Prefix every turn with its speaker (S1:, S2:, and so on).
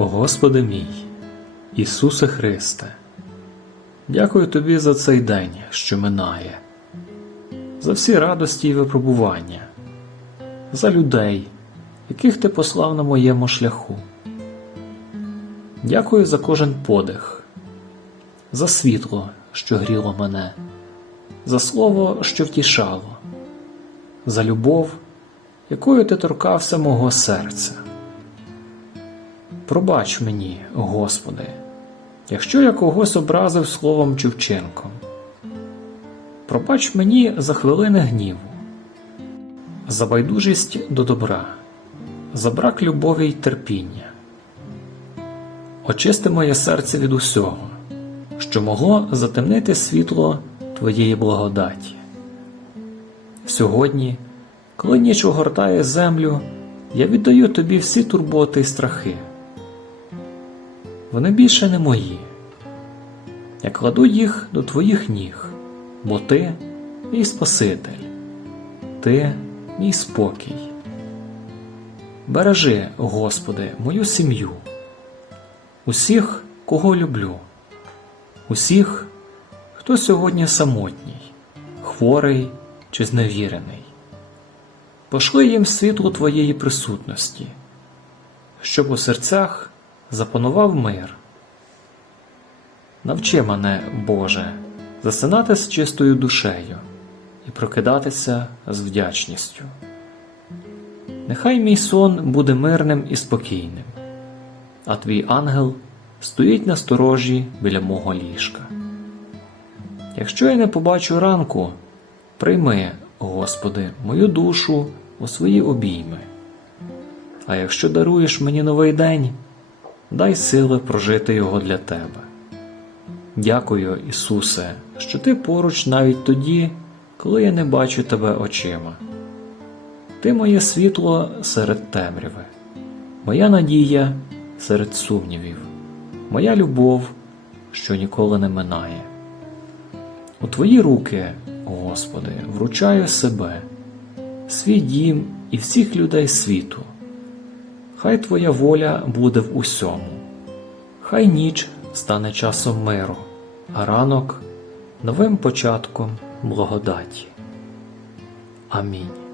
S1: Господи мій, Ісусе Христе, дякую Тобі за цей день, що минає, за всі радості і випробування, за людей, яких Ти послав на моєму шляху. Дякую за кожен подих, за світло, що гріло мене, за слово, що втішало, за любов, якою ти торкався мого серця. Пробач мені, Господи, якщо я когось образив словом чи вчинком. Пробач мені за хвилини гніву, за байдужість до добра, за брак любові й терпіння. Очисти моє серце від усього, що могло затемнити світло Твоєї благодаті. Сьогодні, коли ніч огортає землю, я віддаю тобі всі турботи й страхи. Вони більше не мої. Я кладу їх до твоїх ніг, бо ти мій Спаситель, ти мій спокій. Бережи, Господи, мою сім'ю, усіх, кого люблю, усіх, хто сьогодні самотній, хворий чи зневірений. Пошли їм світло Твоєї присутності, щоб у серцях запанував мир. Навчи мене, Боже, засинати з чистою душею і прокидатися з вдячністю. Нехай мій сон буде мирним і спокійним, а твій ангел стоїть на сторожі біля мого ліжка. Якщо я не побачу ранку, прийми, Господи, мою душу у свої обійми. А якщо даруєш мені новий день, дай сили прожити його для Тебе. Дякую, Ісусе, що Ти поруч навіть тоді, коли я не бачу Тебе очима. Ти моє світло серед темряви, моя надія серед сумнівів, моя любов, що ніколи не минає. У Твої руки, Господи, вручаю себе, свій дім і всіх людей світу. Хай Твоя воля буде в усьому, хай ніч стане часом миру, а ранок новим початком благодаті. Амінь.